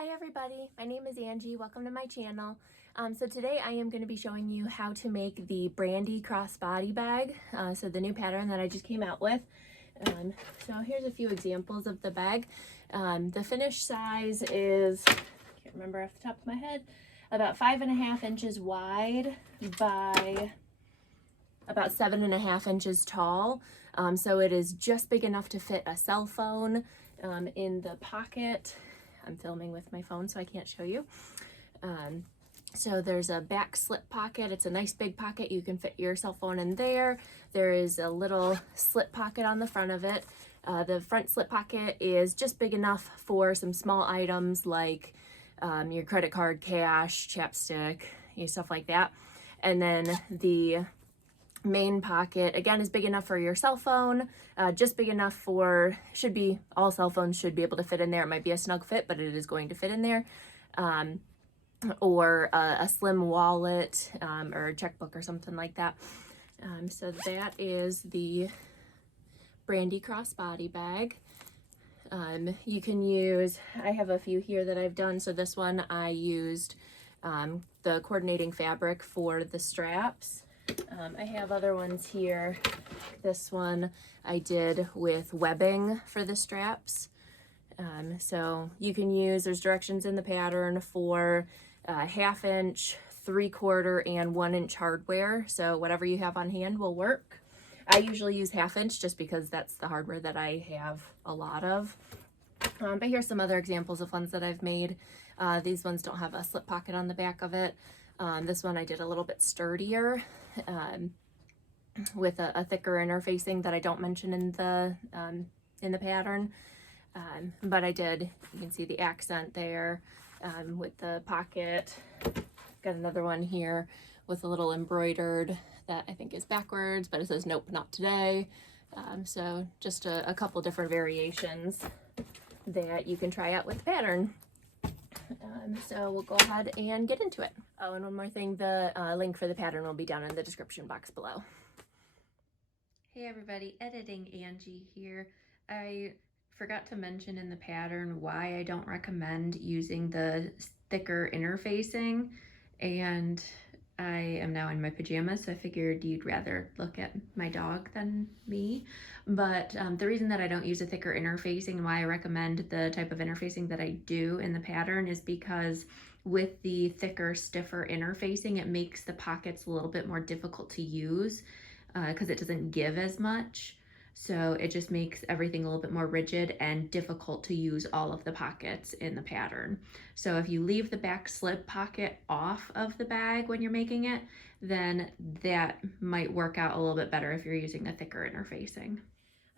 Hi everybody, my name is Angie. Welcome to my channel. So today I am going to be showing you how to make the Brandy Crossbody bag. So the new pattern that I just came out with. So here's a few examples of the bag. The finished size is, I can't remember off the top of my head, about 5.5 inches wide by about 7.5 inches tall. So it is just big enough to fit a cell phone in the pocket. I'm filming with my phone, so I can't show you. So there's a back slip pocket. It's a nice big pocket. You can fit your cell phone in there. There is a little slip pocket on the front of it. The front slip pocket is just big enough for some small items like your credit card, cash, chapstick, stuff like that. And then the main pocket again is big enough for your cell phone, just big enough for, should be, all cell phones should be able to fit in there. It might be a snug fit, but it is going to fit in there. Or a slim wallet or a checkbook or something like that. So that is the Brandy Crossbody bag. You can use, I have a few here that I've done. So this one I used the coordinating fabric for the straps. I have other ones here. This one I did with webbing for the straps. So you can use, there's directions in the pattern for 1/2 inch, 3/4, and 1 inch hardware. So whatever you have on hand will work. I usually use 1/2 inch just because that's the hardware that I have a lot of. But here's some other examples of ones that I've made. These ones don't have a slip pocket on the back of it. This one I did a little bit sturdier with a thicker interfacing that I don't mention in the pattern. But I did, you can see the accent there with the pocket. Got another one here with a little embroidered that I think is backwards, but it says nope, not today. So just a couple different variations that you can try out with the pattern. So we'll go ahead and get into it. Oh, and one more thing, the link for the pattern will be down in the description box below. Hey everybody, Editing Angie here. I forgot to mention in the pattern why I don't recommend using the thicker interfacing, and I am now in my pajamas, so I figured you'd rather look at my dog than me. But the reason that I don't use a thicker interfacing and why I recommend the type of interfacing that I do in the pattern is because with the thicker, stiffer interfacing, it makes the pockets a little bit more difficult to use because it doesn't give as much. So it just makes everything a little bit more rigid and difficult to use all of the pockets in the pattern. So if you leave the back slip pocket off of the bag when you're making it, then that might work out a little bit better if you're using a thicker interfacing.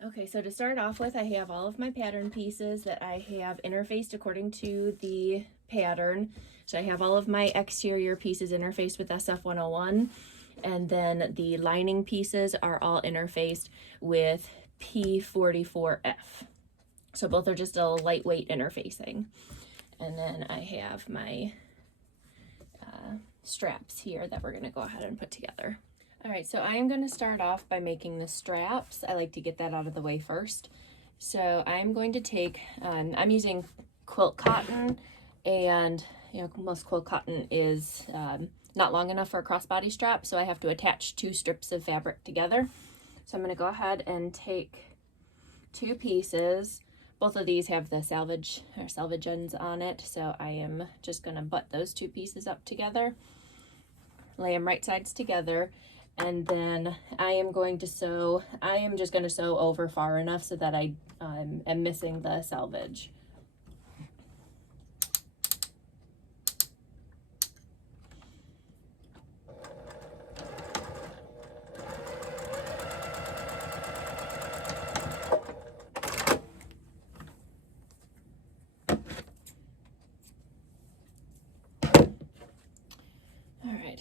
Okay, so to start off with, I have all of my pattern pieces that I have interfaced according to the pattern. So I have all of my exterior pieces interfaced with SF101. And then the lining pieces are all interfaced with P44F. So both are just a lightweight interfacing. And then I have my straps here that we're going to go ahead and put together. All right, so I am going to start off by making the straps. I like to get that out of the way first. So I'm going to take, I'm using quilt cotton, and most quilt cotton is not long enough for a crossbody strap, so I have to attach 2 strips of fabric together. So I'm going to go ahead and take 2 pieces. Both of these have the salvage ends on it, so I am just going to butt those 2 pieces up together, lay them right sides together, and then I am just going to sew over far enough so that I am missing the selvage.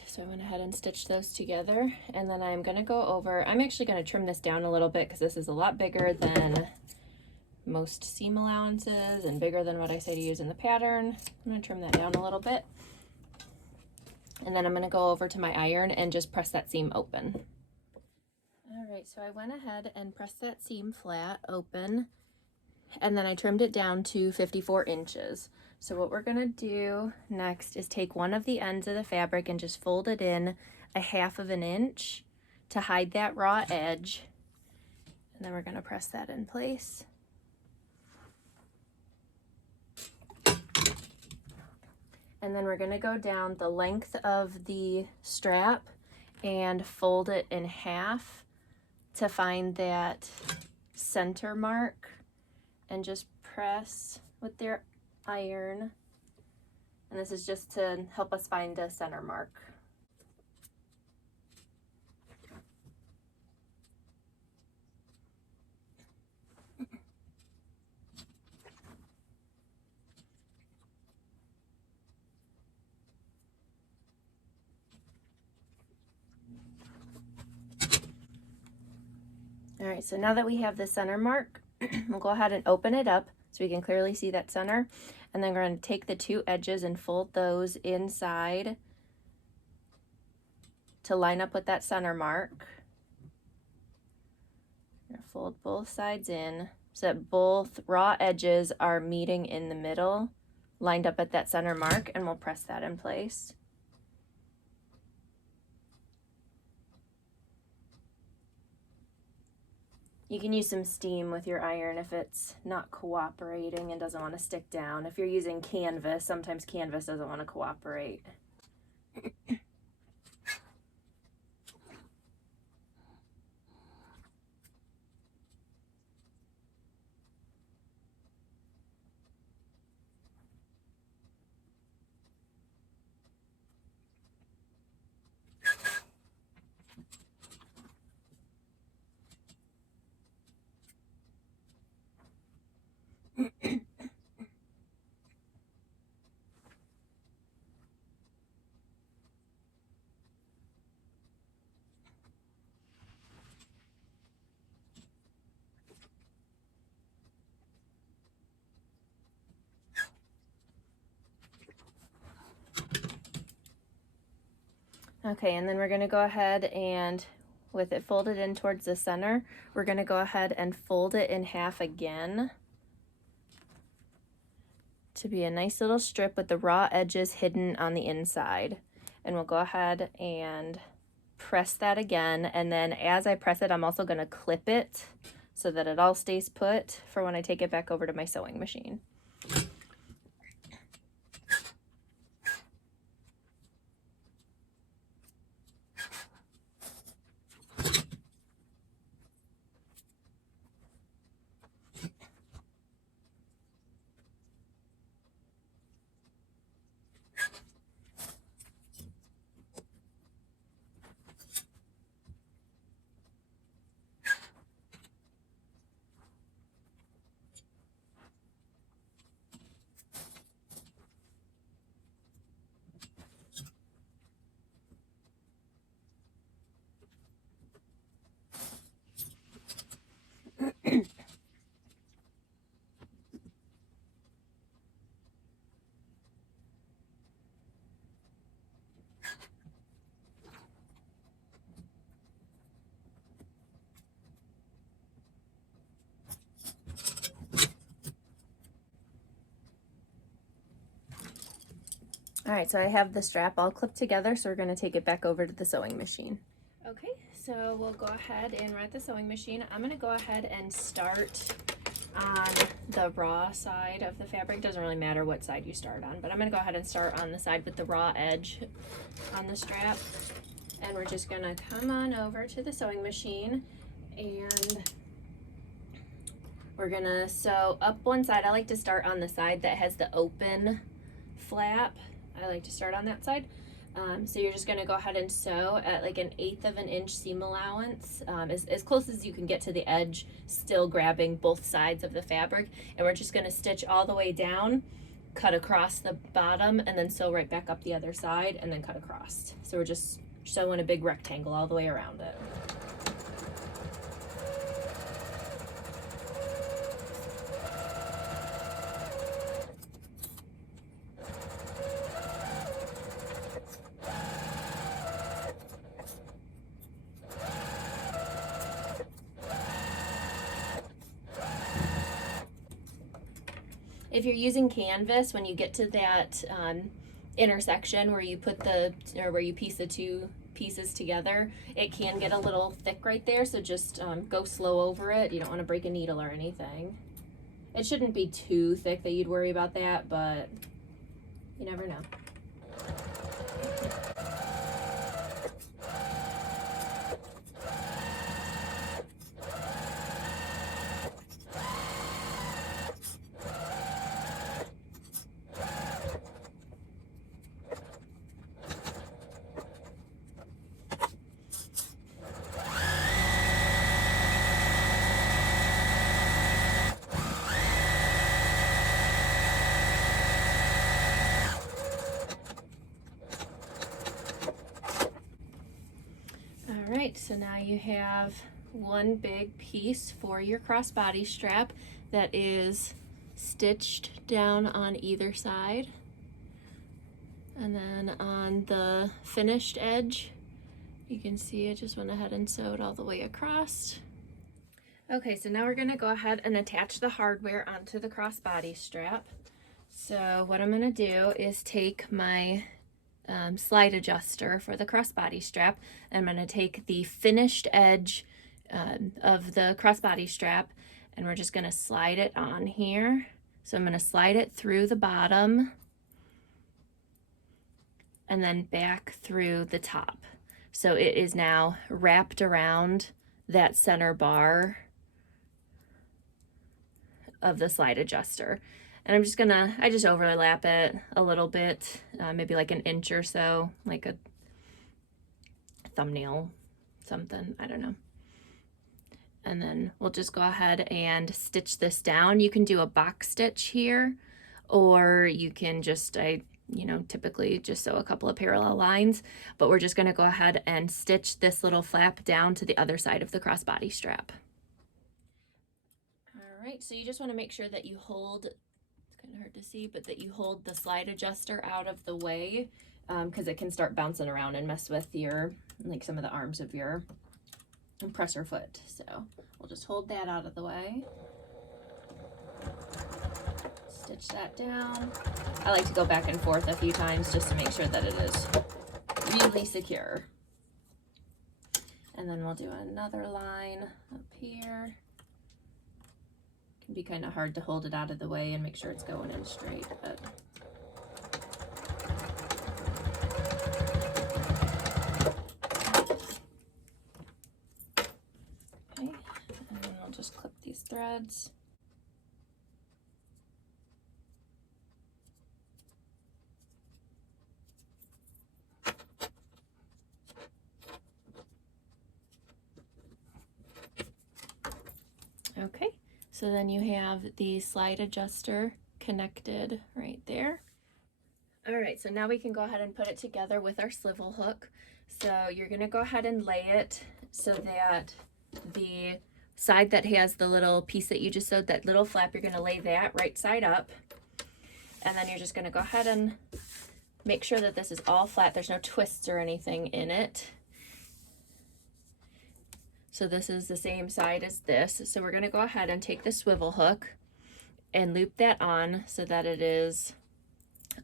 So I went ahead and stitched those together, and then I'm going to go over, I'm actually going to trim this down a little bit because this is a lot bigger than most seam allowances and bigger than what I say to use in the pattern. I'm going to trim that down a little bit, and then I'm going to go over to my iron and just press that seam open. All right, so I went ahead and pressed that seam flat open, and then I trimmed it down to 54 inches. So what we're gonna do next is take one of the ends of the fabric and just fold it in 1/2 of an inch to hide that raw edge. And then we're gonna press that in place. And then we're gonna go down the length of the strap and fold it in half to find that center mark, and just press with your iron. And this is just to help us find a center mark. All right, so now that we have the center mark, we'll go ahead and open it up so we can clearly see that center. And then we're going to take the 2 edges and fold those inside to line up with that center mark. We're going to fold both sides in so that both raw edges are meeting in the middle, lined up at that center mark, and we'll press that in place. You can use some steam with your iron if it's not cooperating and doesn't want to stick down. If you're using canvas, sometimes canvas doesn't want to cooperate. Okay, and then we're going to go ahead and, with it folded in towards the center, we're going to go ahead and fold it in half again to be a nice little strip with the raw edges hidden on the inside. And we'll go ahead and press that again, and then as I press it, I'm also going to clip it so that it all stays put for when I take it back over to my sewing machine. All right, so I have the strap all clipped together, so we're going to take it back over to the sewing machine. Okay, so we'll go ahead and run at the sewing machine. I'm going to go ahead and start on the raw side of the fabric. Doesn't really matter what side you start on, but I'm going to go ahead and start on the side with the raw edge on the strap. And we're just going to come on over to the sewing machine, and we're going to sew up one side. I like to start on the side that has the open flap. I like to start on that side. So you're just going to go ahead and sew at like 1/8 of an inch seam allowance, as close as you can get to the edge, still grabbing both sides of the fabric. And we're just going to stitch all the way down, cut across the bottom, and then sew right back up the other side, and then cut across. So we're just sewing a big rectangle all the way around it. If you're using canvas, when you get to that intersection where you put where you piece the two pieces together, it can get a little thick right there, so just go slow over it. You don't want to break a needle or anything. It shouldn't be too thick that you'd worry about that, but you never know. Alright, so now you have one big piece for your crossbody strap that is stitched down on either side. And then on the finished edge, you can see I just went ahead and sewed all the way across. Okay, so now we're going to go ahead and attach the hardware onto the crossbody strap. So what I'm going to do is take my slide adjuster for the crossbody strap. I'm going to take the finished edge of the crossbody strap, and we're just going to slide it on here. So I'm going to slide it through the bottom and then back through the top. So it is now wrapped around that center bar of the slide adjuster. And I'm just gonna, I just overlap it a little bit, maybe like an inch or so, like a thumbnail, something, I don't know. And then we'll just go ahead and stitch this down. You can do a box stitch here, or you can just, typically just sew a couple of parallel lines, but we're just gonna go ahead and stitch this little flap down to the other side of the crossbody strap. All right, so you just wanna make sure that you hold, kind of hard to see, but that you hold the slide adjuster out of the way, because it can start bouncing around and mess with your, like some of the arms of your presser foot. So we'll just hold that out of the way. Stitch that down. I like to go back and forth a few times just to make sure that it is really secure. And then we'll do another line up here. Can be kind of hard to hold it out of the way and make sure it's going in straight, but okay, and then I'll just clip these threads. Okay. So then you have the slide adjuster connected right there. All right, so now we can go ahead and put it together with our swivel hook. So you're gonna go ahead and lay it so that the side that has the little piece that you just sewed, that little flap, you're gonna lay that right side up. And then you're just gonna go ahead and make sure that this is all flat. There's no twists or anything in it. So this is the same side as this. So we're gonna go ahead and take the swivel hook and loop that on so that it is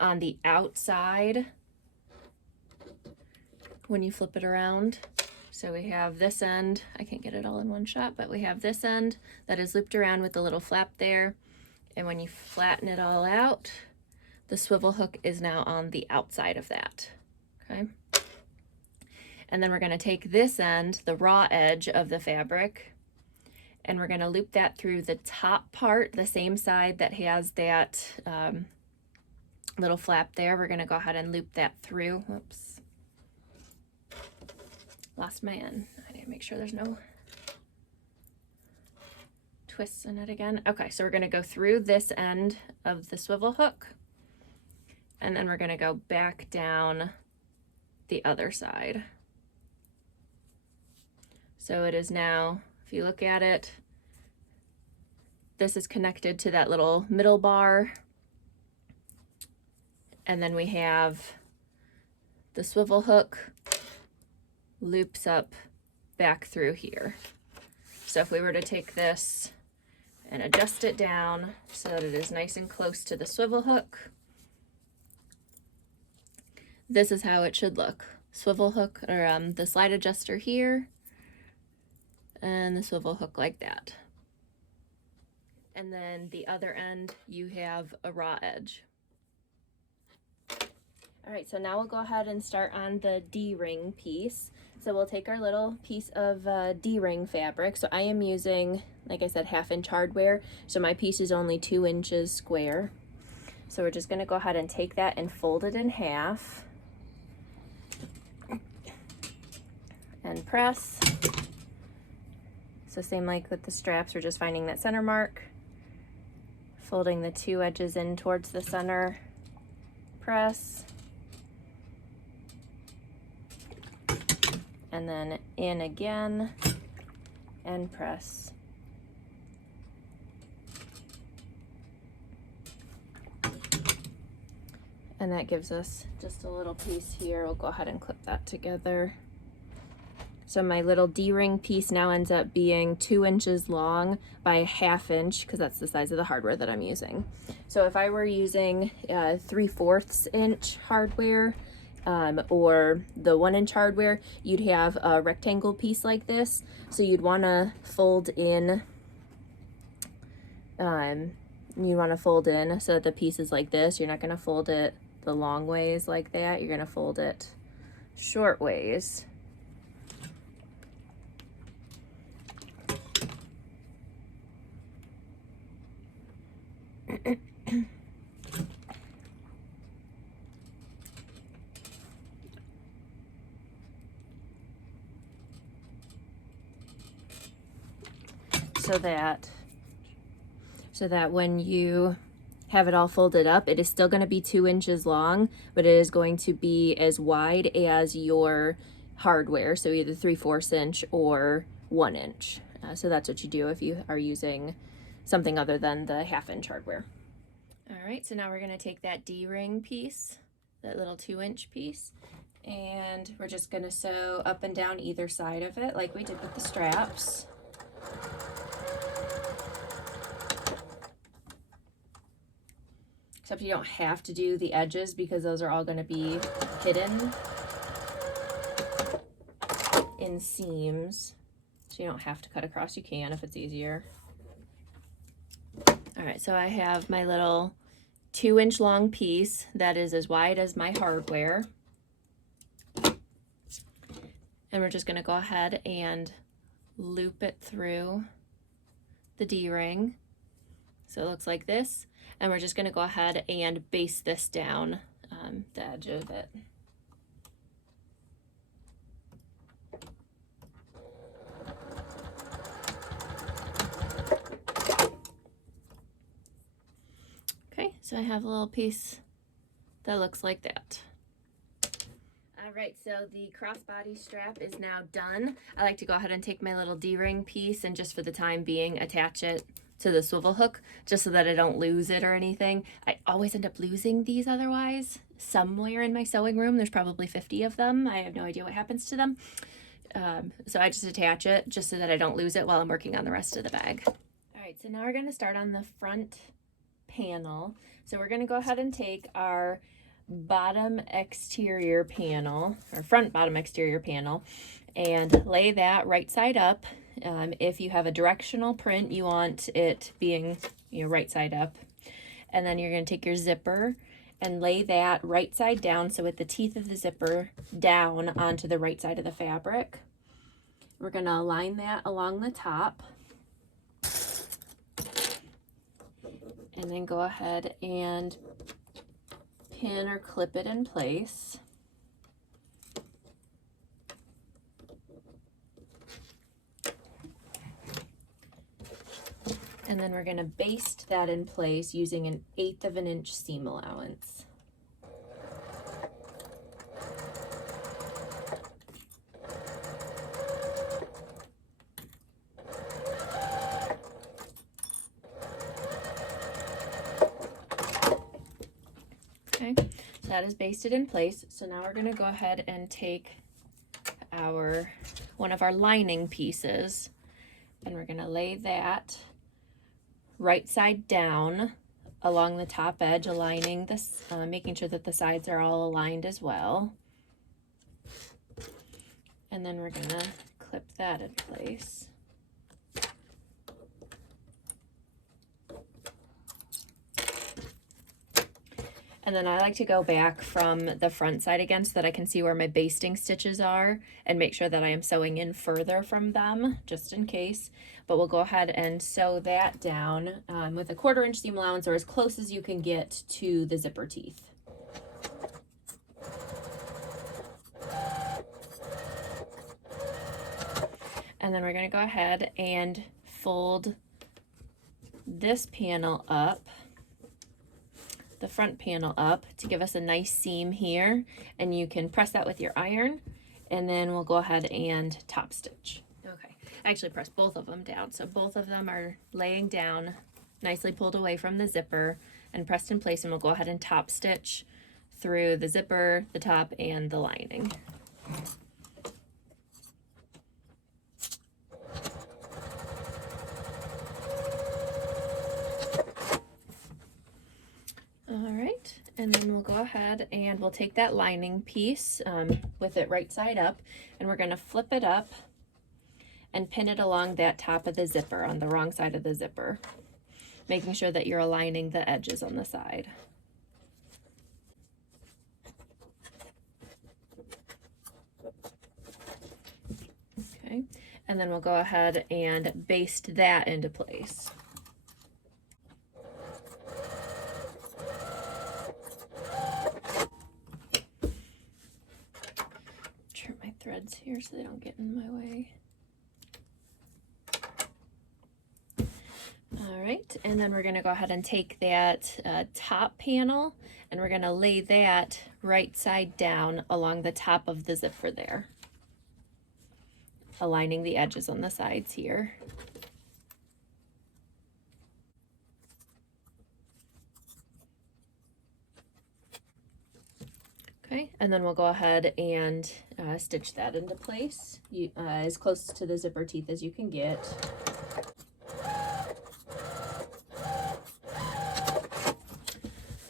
on the outside when you flip it around. So we have this end, I can't get it all in one shot, but we have this end that is looped around with the little flap there. And when you flatten it all out, the swivel hook is now on the outside of that, okay? And then we're gonna take this end, the raw edge of the fabric, and we're gonna loop that through the top part, the same side that has that little flap there. We're gonna go ahead and loop that through. Whoops. Lost my end. I need to make sure there's no twists in it again. Okay, so we're gonna go through this end of the swivel hook, and then we're gonna go back down the other side. So it is now, if you look at it, this is connected to that little middle bar. And then we have the swivel hook loops up back through here. So if we were to take this and adjust it down so that it is nice and close to the swivel hook. This is how it should look. Swivel hook, or the slide adjuster here, and the swivel hook like that. And then the other end, you have a raw edge. All right, so now we'll go ahead and start on the D-ring piece. So we'll take our little piece of D-ring fabric. So I am using, like I said, 1/2 inch hardware. So my piece is only 2 inches square. So we're just gonna go ahead and take that and fold it in half. And press. So same like with the straps, we're just finding that center mark, folding the 2 edges in towards the center, press, and then in again, and press. And that gives us just a little piece here. We'll go ahead and clip that together. So my little D-ring piece now ends up being 2 inches long by 1/2 inch, because that's the size of the hardware that I'm using. So if I were using 3/4 inch hardware or the 1 inch hardware, you'd have a rectangle piece like this. So you'd want to fold in, so that the piece is like this. You're not going to fold it the long ways like that. You're going to fold it short ways. So that when you have it all folded up, it is still going to be 2 inches long, but it is going to be as wide as your hardware, so either 3/4 inch or 1 inch. So that's what you do if you are using something other than the 1/2 inch hardware. All right, so now we're going to take that D-ring piece, that little 2 inch piece, and we're just going to sew up and down either side of it like we did with the straps. Except you don't have to do the edges because those are all going to be hidden in seams. So you don't have to cut across. You can if it's easier. All right, so I have my little 2 inch long piece that is as wide as my hardware. And we're just going to go ahead and loop it through the D-ring. So it looks like this. And we're just going to go ahead and base this down the edge of it. Okay, so I have a little piece that looks like that. All right, so the crossbody strap is now done. I like to go ahead and take my little D-ring piece and just for the time being attach it to the swivel hook just so that I don't lose it or anything. I always end up losing these otherwise. Somewhere in my sewing room, there's probably 50 of them. I have no idea what happens to them. So I just attach it just so that I don't lose it while I'm working on the rest of the bag. All right, so now we're gonna start on the front panel. So we're gonna go ahead and take our bottom exterior panel, or front bottom exterior panel, and lay that right side up. If you have a directional print, you want it being, right side up. And then you're going to take your zipper and lay that right side down, so with the teeth of the zipper down onto the right side of the fabric. We're going to align that along the top. And then go ahead and pin or clip it in place. And then we're going to baste that in place using an 1/8 of an inch seam allowance. Okay, so that is basted in place. So now we're going to go ahead and take one of our lining pieces, and we're going to lay that right side down along the top edge, aligning this, making sure that the sides are all aligned as well. And then we're gonna clip that in place. And then I like to go back from the front side again so that I can see where my basting stitches are and make sure that I am sewing in further from them, just in case. But we'll go ahead and sew that down with a 1/4 inch seam allowance, or as close as you can get to the zipper teeth. And then we're gonna go ahead and fold this panel up, the front panel up, to give us a nice seam here, and you can press that with your iron, and then we'll go ahead and top stitch. Okay, I actually pressed both of them down, so both of them are laying down, nicely pulled away from the zipper and pressed in place, and we'll go ahead and top stitch through the zipper, the top, and the lining. All right, and then we'll go ahead and we'll take that lining piece with it right side up, and we're going to flip it up and pin it along that top of the zipper on the wrong side of the zipper, making sure that you're aligning the edges on the side. Okay, and then we'll go ahead and baste that into place. Threads here so they don't get in my way. All right, and then we're going to go ahead and take that top panel, and we're going to lay that right side down along the top of the zipper there, aligning the edges on the sides here. Okay, and then we'll go ahead and stitch that into place, as close to the zipper teeth as you can get.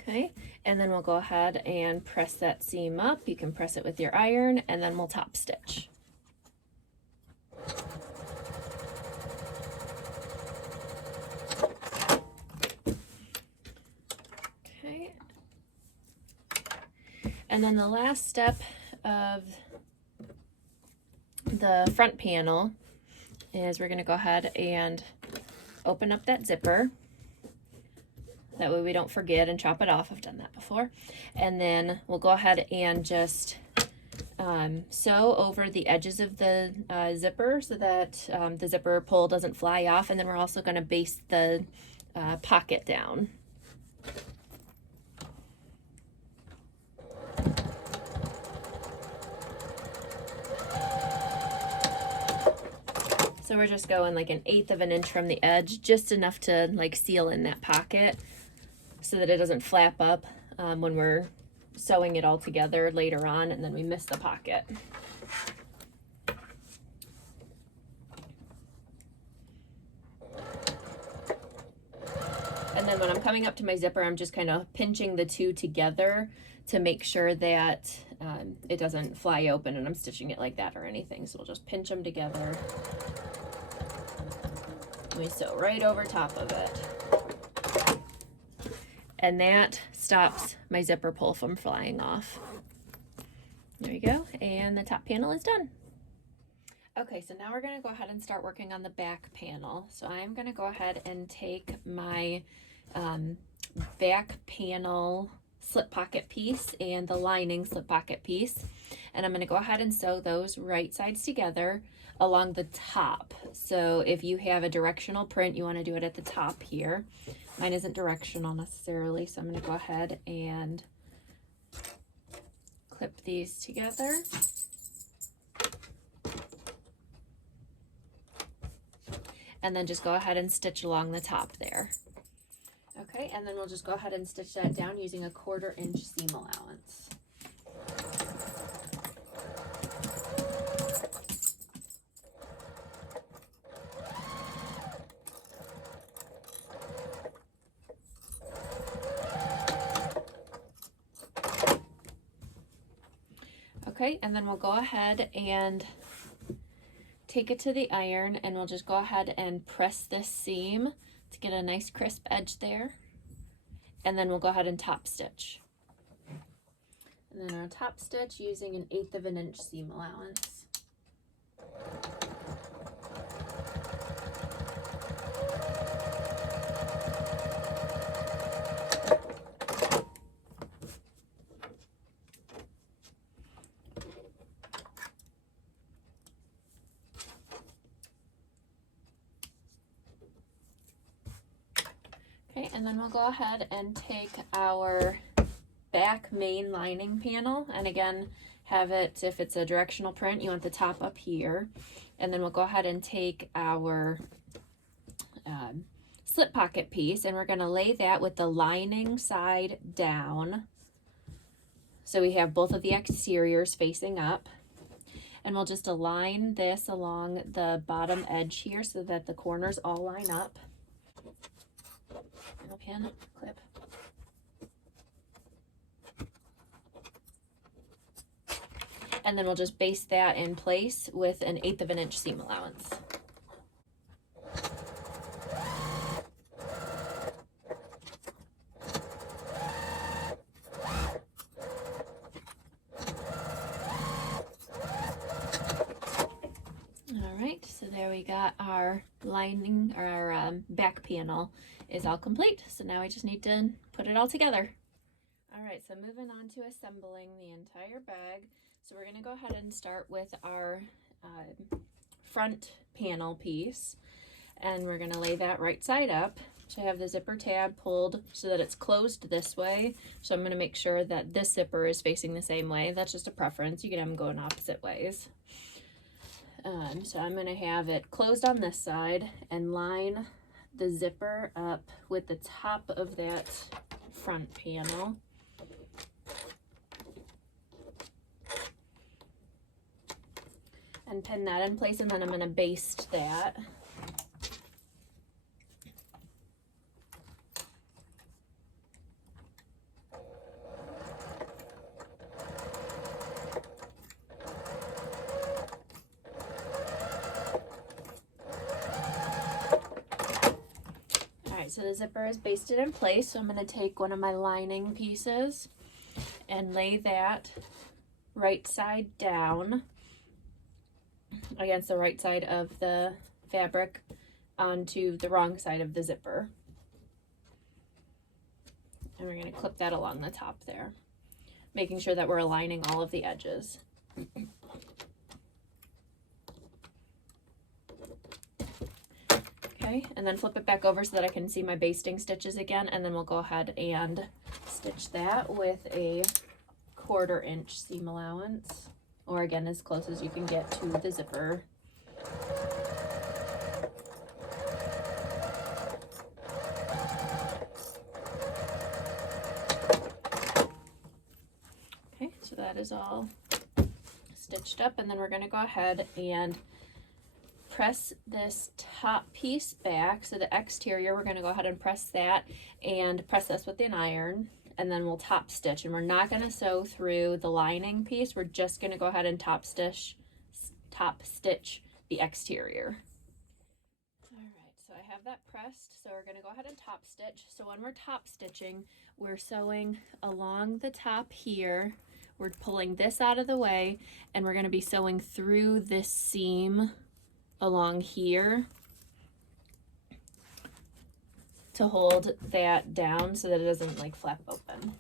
Okay, and then we'll go ahead and press that seam up. You can press it with your iron, and then we'll top stitch. And then the last step of the front panel is we're going to go ahead and open up that zipper. That way we don't forget and chop it off. I've done that before. And then we'll go ahead and just sew over the edges of the zipper so that the zipper pull doesn't fly off. And then we're also going to baste the pocket down. So we're just going like 1/8 of an inch from the edge, just enough to like seal in that pocket so that it doesn't flap up when we're sewing it all together later on and then we miss the pocket. And then when I'm coming up to my zipper, I'm just kind of pinching the two together to make sure that it doesn't fly open and I'm stitching it like that or anything. So we'll just pinch them together. We sew right over top of it. And that stops my zipper pull from flying off. There you go, and the top panel is done. Okay, so now we're gonna go ahead and start working on the back panel. So I'm gonna go ahead and take my back panel slip pocket piece and the lining slip pocket piece, and I'm gonna go ahead and sew those right sides together along the top. So if you have a directional print, you want to do it at the top here. Mine isn't directional necessarily, so I'm going to go ahead and clip these together. And then just go ahead and stitch along the top there. Okay, and then we'll just go ahead and stitch that down using a 1/4 inch seam allowance. Okay, and then we'll go ahead and take it to the iron, and we'll just go ahead and press this seam to get a nice crisp edge there. And then we'll go ahead and top stitch. And then our top stitch using an 1/8 of an inch seam allowance. Okay, and then we'll go ahead and take our back main lining panel, and again, have it, if it's a directional print, you want the top up here. And then we'll go ahead and take our slip pocket piece, and we're going to lay that with the lining side down. So we have both of the exteriors facing up. And we'll just align this along the bottom edge here so that the corners all line up. Pin, clip. And then we'll just baste that in place with an 1/8 of an inch seam allowance. Alright, so there we got our lining, or our back panel is all complete. So now we just need to put it all together. Alright, so moving on to assembling the entire bag. So we're going to go ahead and start with our front panel piece, and we're going to lay that right side up. So I have the zipper tab pulled so that it's closed this way. So I'm going to make sure that this zipper is facing the same way. That's just a preference. You can have them going opposite ways. So I'm going to have it closed on this side and line the zipper up with the top of that front panel. And pin that in place, and then I'm going to baste that. Alright, so the zipper is basted in place, so I'm going to take one of my lining pieces and lay that right side down against the right side of the fabric onto the wrong side of the zipper. And we're going to clip that along the top there, making sure that we're aligning all of the edges. Okay, and then flip it back over so that I can see my basting stitches again, and then we'll go ahead and stitch that with a 1/4 inch seam allowance, or again, as close as you can get to the zipper. Okay, so that is all stitched up, and then we're going to go ahead and press this top piece back. So the exterior, we're going to go ahead and press that and press this with an iron, and then we'll top stitch, and we're not going to sew through the lining piece. We're just going to go ahead and top stitch the exterior. All right, so I have that pressed, so we're going to go ahead and top stitch. So when we're top stitching, we're sewing along the top here. We're pulling this out of the way, and we're going to be sewing through this seam along here to hold that down so that it doesn't like flap open.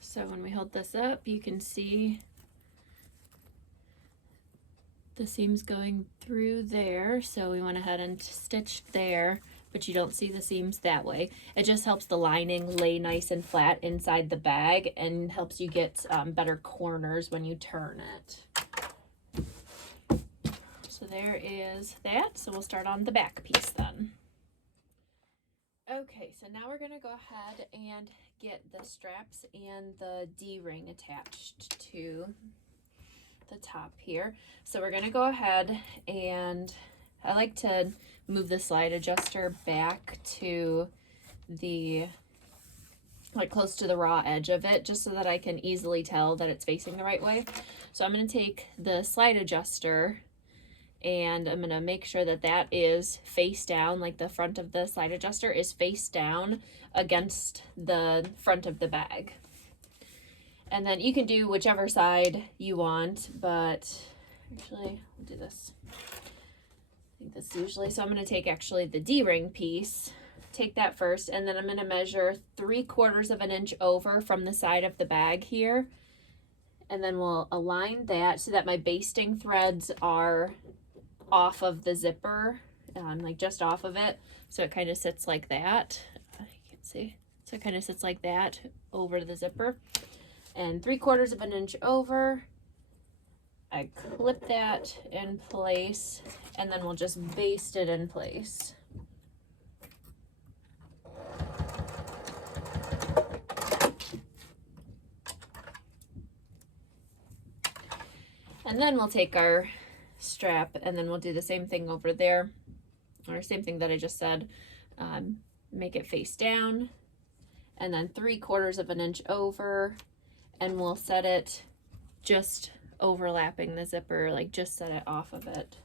So when we hold this up, you can see the seams going through there. So we went ahead and stitched there, but you don't see the seams that way. It just helps the lining lay nice and flat inside the bag and helps you get better corners when you turn it. So there is that. So we'll start on the back piece then. Okay, so now we're gonna go ahead and get the straps and the D-ring attached to the top here. So we're gonna go ahead and I like to move the slide adjuster back to the like close to the raw edge of it, just so that I can easily tell that it's facing the right way. So I'm going to take the slide adjuster and I'm going to make sure that that is face down, like the front of the slide adjuster is face down against the front of the bag. And then you can do whichever side you want, but actually I'll do this. I think that's usually, so I'm going to take actually the D-ring piece, take that first, and then I'm going to measure 3/4 of an inch over from the side of the bag here, and then we'll align that so that my basting threads are off of the zipper, like just off of it, so it kind of sits like that. You can't see, so it kind of sits like that over the zipper, and 3/4 of an inch over. I clip that in place, and then we'll just baste it in place. And then we'll take our strap and then we'll do the same thing over there, or same thing that I just said. Make it face down and then 3/4 of an inch over, and we'll set it just overlapping the zipper, like just set it off of it.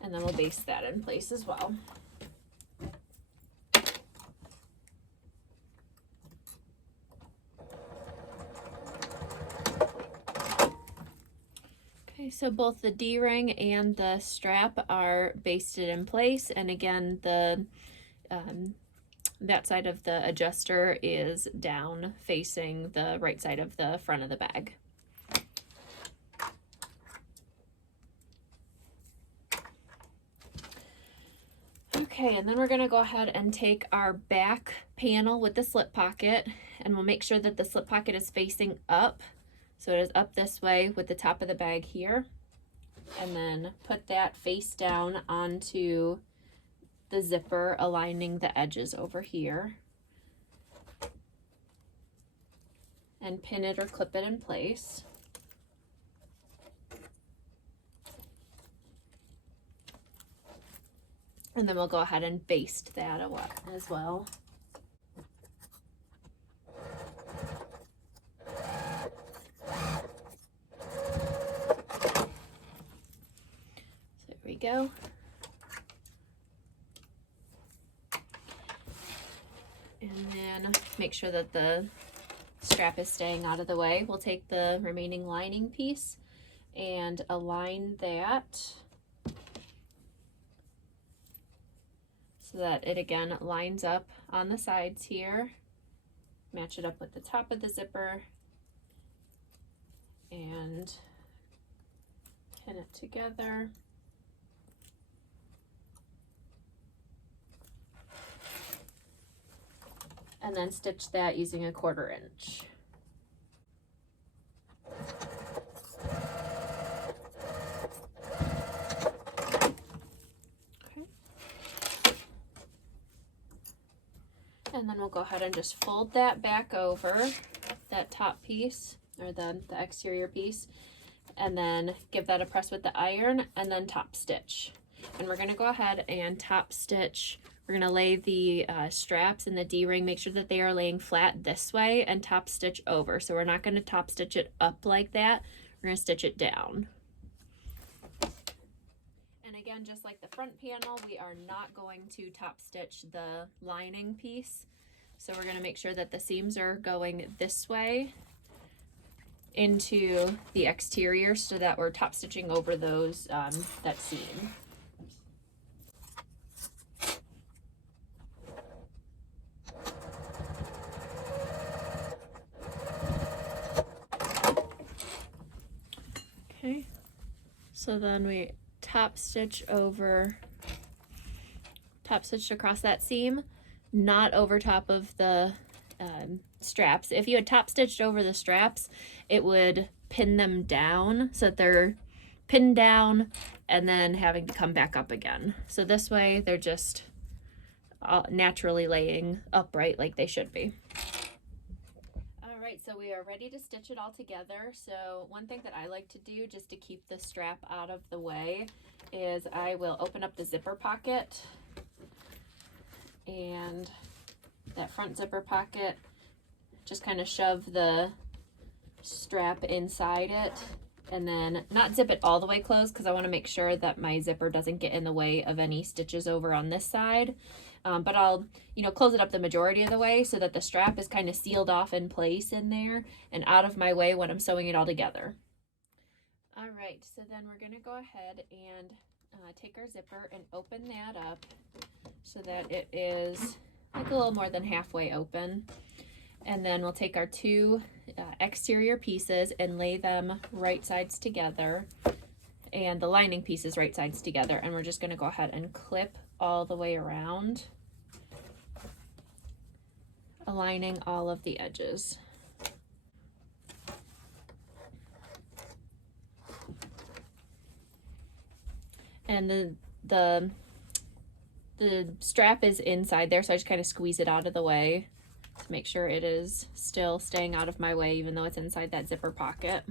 And then we'll baste that in place as well. Okay, so both the D-ring and the strap are basted in place, and again the that side of the adjuster is down facing the right side of the front of the bag. Okay, and then we're going to go ahead and take our back panel with the slip pocket, and we'll make sure that the slip pocket is facing up. So it is up this way with the top of the bag here, and then put that face down onto the zipper, aligning the edges over here, and pin it or clip it in place. And then we'll go ahead and baste that as well. There we go. And then make sure that the strap is staying out of the way. We'll take the remaining lining piece and align that so that it again lines up on the sides here. Match it up with the top of the zipper and pin it together. And then stitch that using a 1/4 inch. Okay. And then we'll go ahead and just fold that back over that top piece, or the exterior piece, and then give that a press with the iron and then top stitch. And we're going to go ahead and top stitch. We're going to lay the straps and the D-ring, make sure that they are laying flat this way, and top stitch over. So we're not going to top stitch it up like that. We're going to stitch it down. And again, just like the front panel, we are not going to top stitch the lining piece. So we're going to make sure that the seams are going this way into the exterior so that we're top stitching over those that seam. Okay, so then we top stitch across that seam, not over top of the straps. If you had top stitched over the straps, it would pin them down so that they're pinned down and then having to come back up again. So this way they're just naturally laying upright like they should be. All right, so we are ready to stitch it all together. So one thing that I like to do just to keep the strap out of the way is I will open up the zipper pocket, and that front zipper pocket, just kind of shove the strap inside it, and then not zip it all the way closed because I want to make sure that my zipper doesn't get in the way of any stitches over on this side. But I'll, close it up the majority of the way so that the strap is kind of sealed off in place in there and out of my way when I'm sewing it all together. All right, so then we're gonna go ahead and take our zipper and open that up so that it is like a little more than halfway open. And then we'll take our two exterior pieces and lay them right sides together, and the lining pieces right sides together. And we're just gonna go ahead and clip all the way around, aligning all of the edges. And the strap is inside there, so I just kind of squeeze it out of the way to make sure it is still staying out of my way even though it's inside that zipper pocket.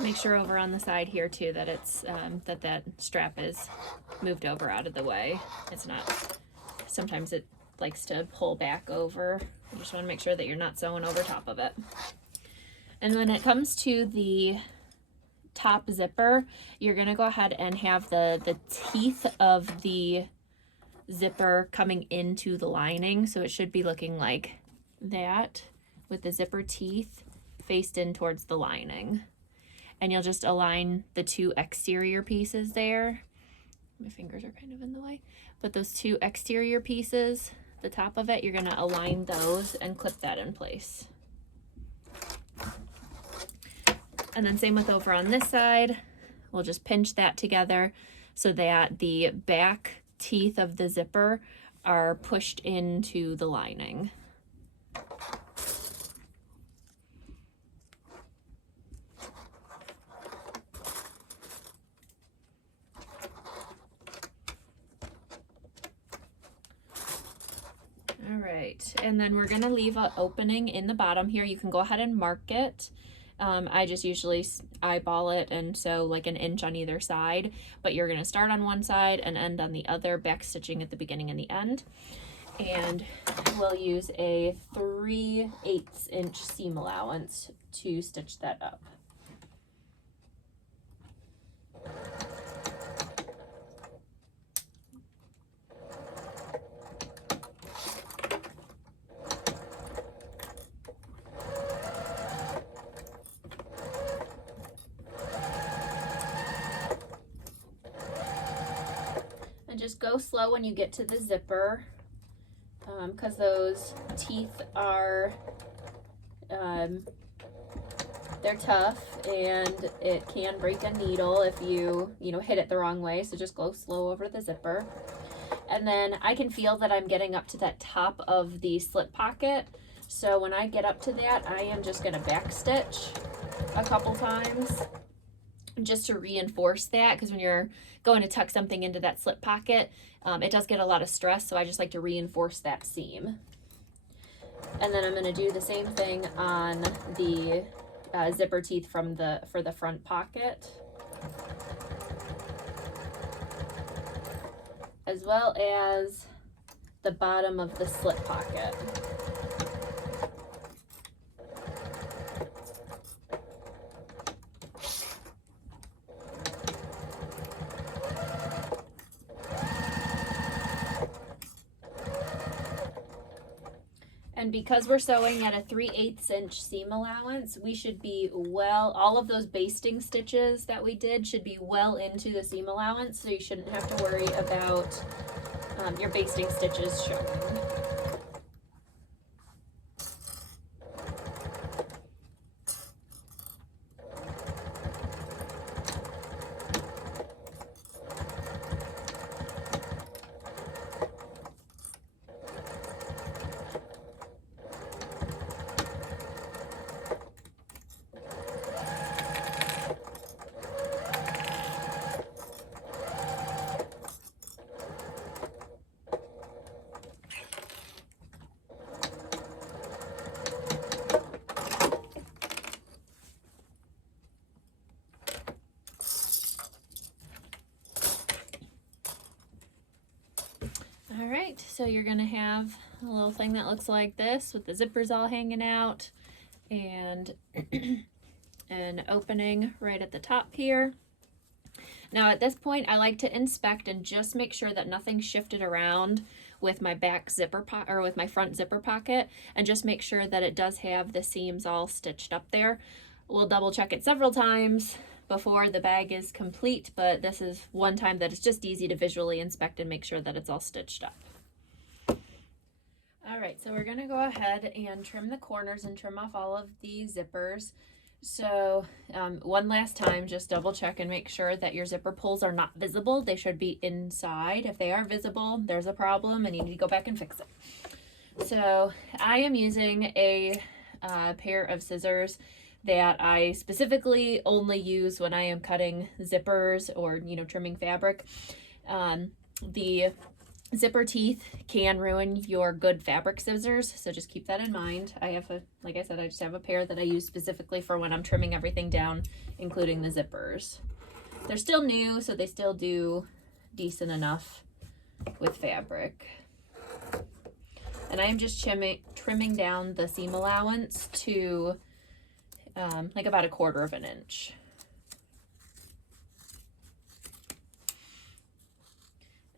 Make sure over on the side here too that it's that strap is moved over out of the way. It's not, sometimes it likes to pull back over. You just want to make sure that you're not sewing over top of it. And when it comes to the top zipper, you're going to go ahead and have the teeth of the zipper coming into the lining. So it should be looking like that with the zipper teeth faced in towards the lining. And you'll just align the two exterior pieces there. My fingers are kind of in the way. But those two exterior pieces, the top of it, you're going to align those and clip that in place. And then same with over on this side. We'll just pinch that together so that the back teeth of the zipper are pushed into the lining. All right, and then we're gonna leave an opening in the bottom here. You can go ahead and mark it. I just usually eyeball it, and so like an inch on either side, but you're gonna start on one side and end on the other, back stitching at the beginning and the end. And we'll use a 3/8 inch seam allowance to stitch that up. Just go slow when you get to the zipper, because those teeth are they're tough and it can break a needle if you hit it the wrong way. So just go slow over the zipper. And then I can feel that I'm getting up to that top of the slip pocket, so when I get up to that, I am just going to back stitch a couple times just to reinforce that, because when you're going to tuck something into that slip pocket, it does get a lot of stress, so I just like to reinforce that seam. And then I'm going to do the same thing on the zipper teeth for the front pocket, as well as the bottom of the slip pocket. And because we're sewing at a 3/8 inch seam allowance, we should be all of those basting stitches that we did should be well into the seam allowance, so you shouldn't have to worry about your basting stitches showing. right, so you're gonna have a little thing that looks like this with the zippers all hanging out and an opening right at the top here. Now at this point, I like to inspect and just make sure that nothing shifted around with my back zipper pocket or with my front zipper pocket, and just make sure that it does have the seams all stitched up there. We'll double check it several times before the bag is complete, but this is one time that it's just easy to visually inspect and make sure that it's all stitched up. All right, so we're gonna go ahead and trim the corners and trim off all of the zippers. So one last time, just double check and make sure that your zipper pulls are not visible. They should be inside. If they are visible, there's a problem and you need to go back and fix it. So I am using a pair of scissors that I specifically only use when I am cutting zippers or, you know, trimming fabric. The zipper teeth can ruin your good fabric scissors, so just keep that in mind. I have like I said, I just have a pair that I use specifically for when I'm trimming everything down, including the zippers. They're still new, so they still do decent enough with fabric. And I am just trimming down the seam allowance to like about 1/4 of an inch.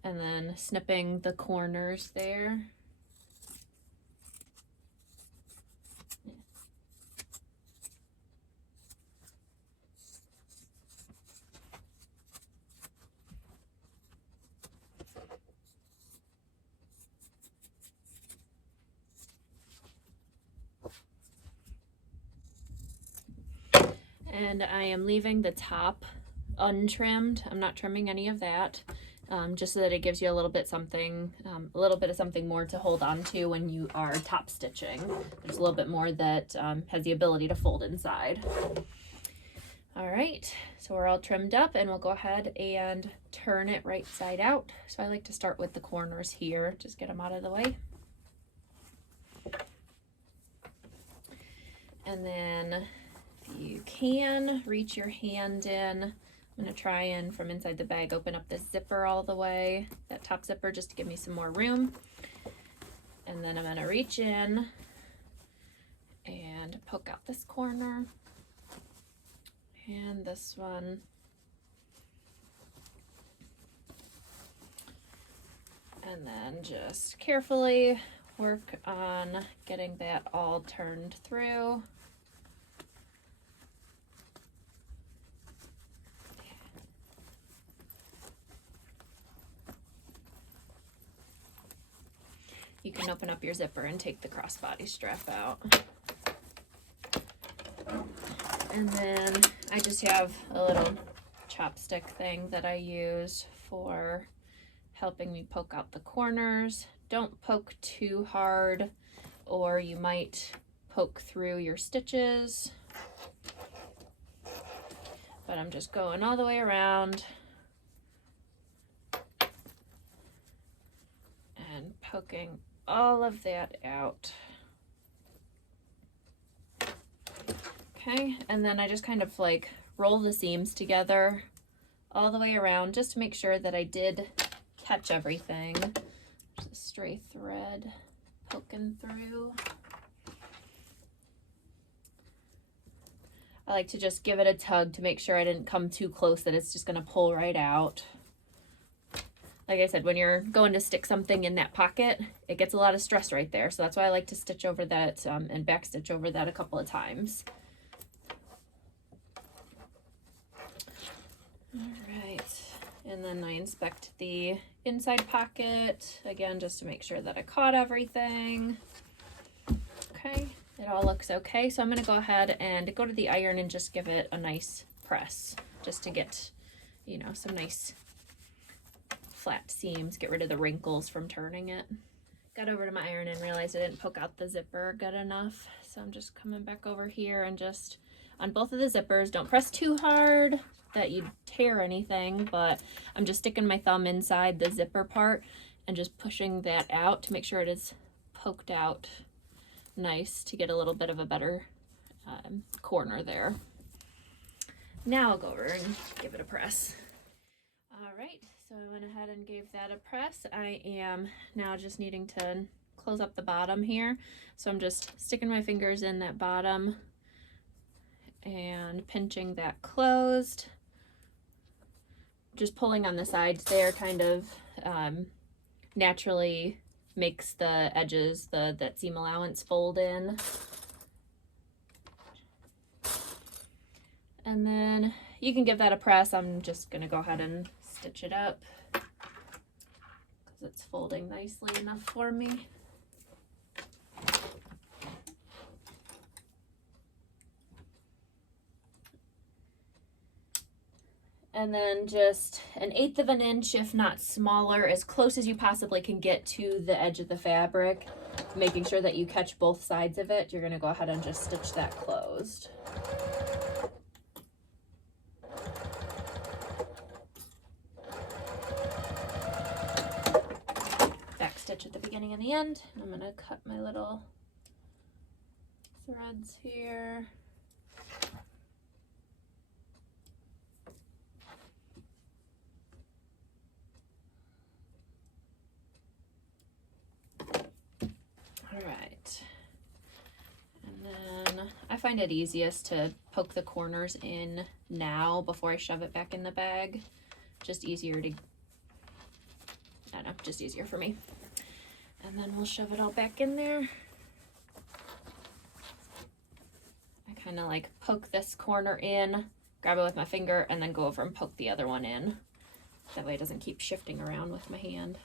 And then snipping the corners there. And I am leaving the top untrimmed. I'm not trimming any of that. Just so that it gives you a little bit of something more to hold on to when you are top stitching. There's a little bit more that has the ability to fold inside. All right, so we're all trimmed up, and we'll go ahead and turn it right side out. So I like to start with the corners here, just get them out of the way. And then if you can, reach your hand in. I'm going to try and from inside the bag open up this zipper all the way, that top zipper, just to give me some more room. And then I'm going to reach in and poke out this corner and this one. And then just carefully work on getting that all turned through. You can open up your zipper and take the crossbody strap out. And then I just have a little chopstick thing that I use for helping me poke out the corners. Don't poke too hard or you might poke through your stitches. But I'm just going all the way around and poking all of that out. Okay, and then I just kind of like roll the seams together all the way around just to make sure that I did catch everything. There's a stray thread poking through. I like to just give it a tug to make sure I didn't come too close that it's just going to pull right out. Like I said, when you're going to stick something in that pocket, it gets a lot of stress right there. So that's why I like to stitch over that and back stitch over that a couple of times. All right, and then I inspect the inside pocket again, just to make sure that I caught everything. Okay, it all looks okay. So I'm gonna go ahead and go to the iron and just give it a nice press, just to get, you know, some nice flat seams, get rid of the wrinkles from turning it. Got over to my iron and realized I didn't poke out the zipper good enough. So I'm just coming back over here and just on both of the zippers, don't press too hard that you tear anything, but I'm just sticking my thumb inside the zipper part and just pushing that out to make sure it is poked out nice to get a little bit of a better corner there. Now I'll go over and give it a press. All right, So I went ahead and gave that a press. I am now just needing to close up the bottom here. So I'm just sticking my fingers in that bottom and pinching that closed. Just pulling on the sides there kind of naturally makes the edges, that seam allowance fold in. And then you can give that a press. I'm just gonna go ahead and stitch it up because it's folding nicely enough for me. And then just 1/8 of an inch, if not smaller, as close as you possibly can get to the edge of the fabric, making sure that you catch both sides of it. You're gonna go ahead and just stitch that closed. Back stitch at the beginning and the end. I'm gonna cut my little threads here. Alright, and then I find it easiest to poke the corners in now before I shove it back in the bag. Just easier to, I don't know, just easier for me. And then we'll shove it all back in there. I kind of like poke this corner in, grab it with my finger, and then go over and poke the other one in. That way it doesn't keep shifting around with my hand.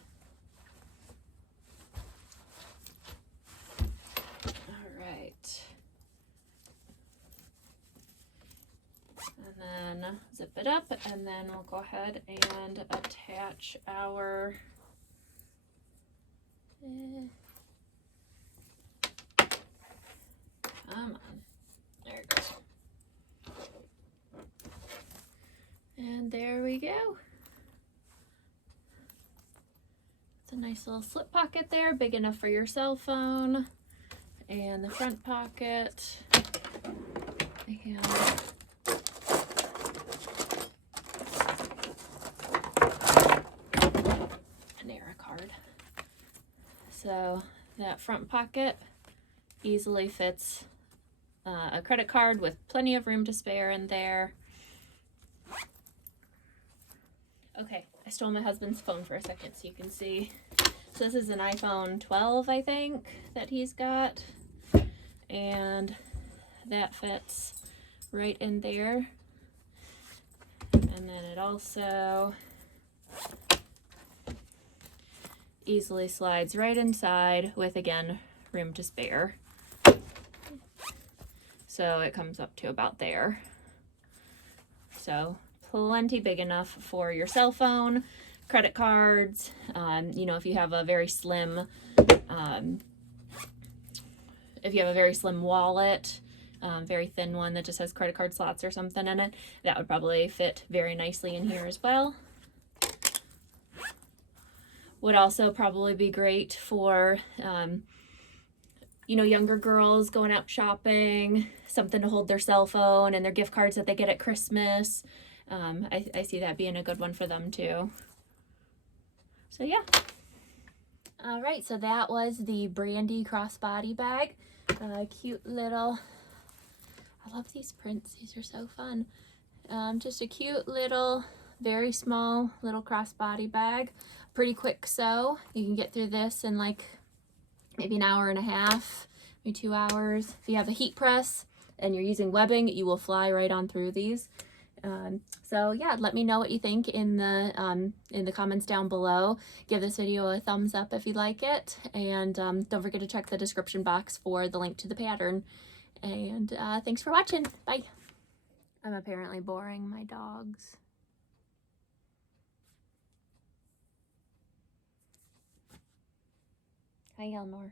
And then zip it up, and then we'll go ahead and attach our come on, there it goes. And there we go. It's a nice little slip pocket there, big enough for your cell phone. And the front pocket, and card. So that front pocket easily fits a credit card with plenty of room to spare in there. Okay, I stole my husband's phone for a second so you can see. So this is an iPhone 12, I think, that he's got. And that fits right in there. And then it also easily slides right inside with, again, room to spare. So it comes up to about there. So plenty big enough for your cell phone, credit cards, you know, if you have a very slim wallet, very thin one that just has credit card slots or something in it, that would probably fit very nicely in here as well. Would also probably be great for, you know, younger girls going out shopping, something to hold their cell phone and their gift cards that they get at Christmas. I see that being a good one for them too. So yeah. All right, so that was the Brandy Crossbody bag. Cute little, I love these prints. These are so fun. Just a cute little, very small little crossbody bag. Pretty quick sew. You can get through this in like maybe an hour and a half, maybe 2 hours. If you have a heat press and you're using webbing, you will fly right on through these. So yeah, let me know what you think in the comments down below. Give this video a thumbs up if you like it, and don't forget to check the description box for the link to the pattern. And thanks for watching. Bye. I'm apparently boring my dogs. Hi, Elnor.